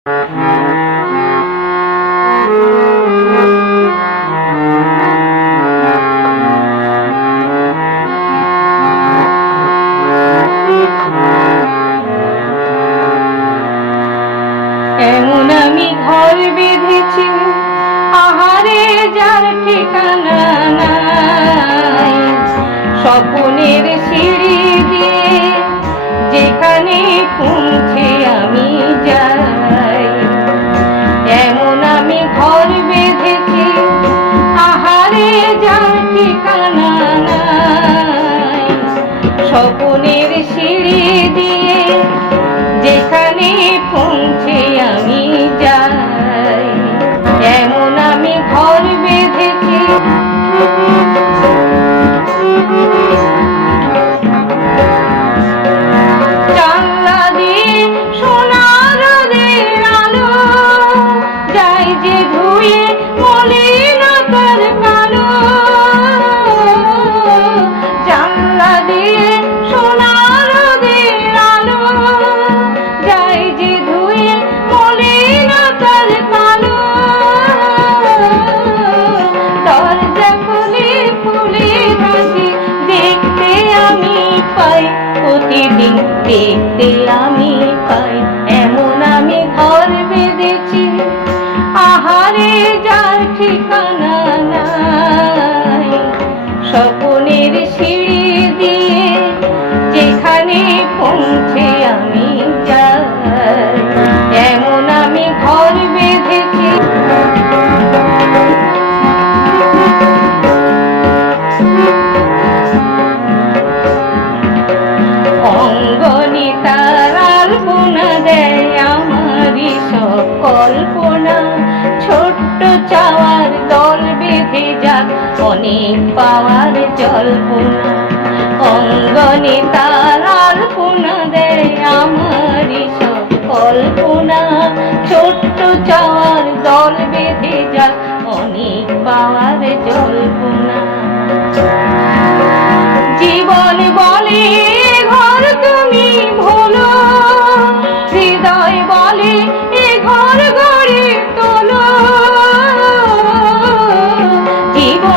এমন আমি ঘর বেঁধেছি আহারে যার ঠিকানা নাই। স্বপনের সিঁড়ি দিয়ে যেখানে পৌঁছে স্বপনের সিঁড়ি দিয়ে যেখানে পৌঁছে আমি যাই। এমন আমি ঘর বেঁধেছি। সোনার আলো যায় যে দেখতে আমি পাই, এমন আমি ঘর বেঁধেছি। আহারে যার ঠিকানা নাই। স্বপনের সিঁড়ি দিয়ে যেখানে পৌঁছে আমি যাই, এমন আমি ঘর বেঁধেছি। অনেক পাওয়ার জল্পনা অঙ্গনে তার আলপনা দেয় আমারই কল্পনা। ছোট্ট চাওয়ার দল বেঁধে যা, অনেক পাওয়ার জল্পনা। জীবন বলে, ঘর তুমি ভোলো, হৃদয় বলে, এ ঘর গড়ে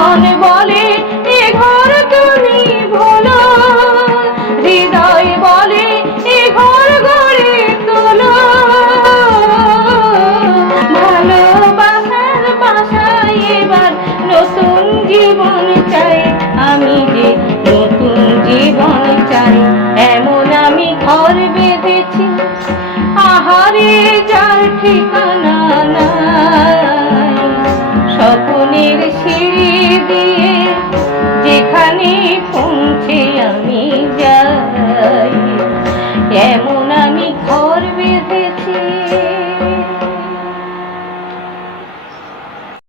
জীবন বলে